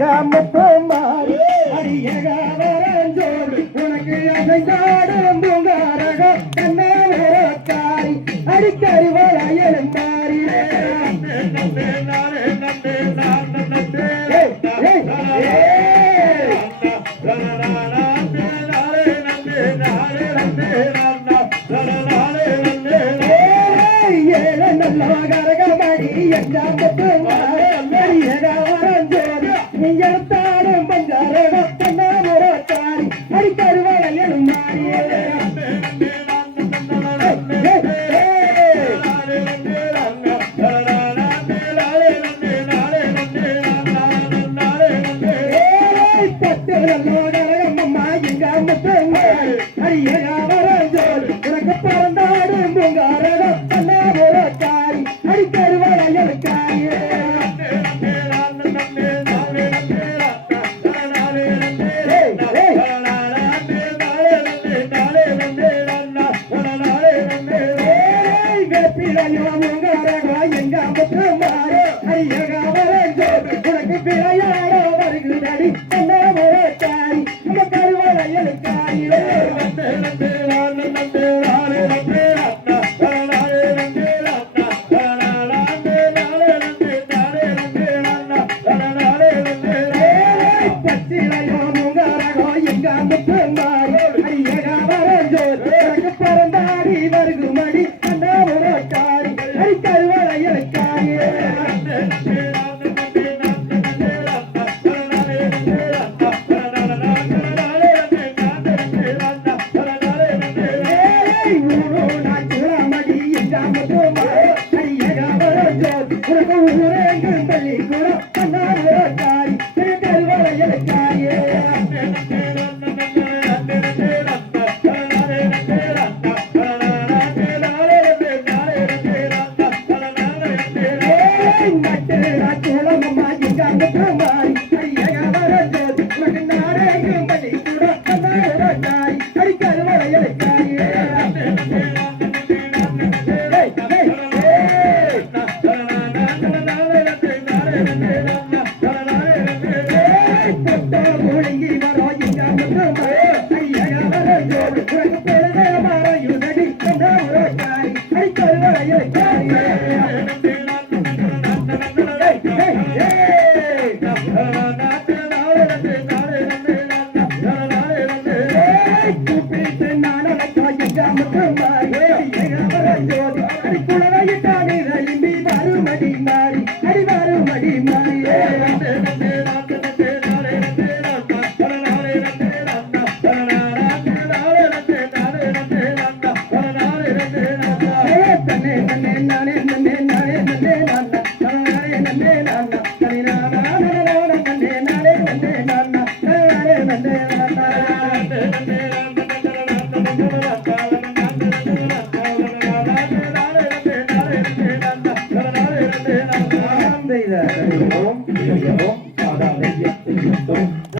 நல்லோகரகமடி எங்க முத்து அடியக வரஞ்சோதி உனக்கு அசைந்தாடும் பூங்காரகம் தன்னாபுரக்காரி அடித்தருவாள் எழுந்தாரிலே ஏய், ஏய், ஏய். ஏய், மாறி அடியக வரஞ்சோதி நீ எடுத்தாடும் பஞ்சாரகம் தன்னாபுரக்காரி அடித்தருவாள் எழுந்தாரிலே உனக்கு பிறந்தாடும் பூங்கா உனக்கு பிறையாட வருகிறடி தன்னாபுரக்காரி நம்ம கருவளையலுக்காரியே வருகுமடி. மறுமடி I'm ta ta ta ta ta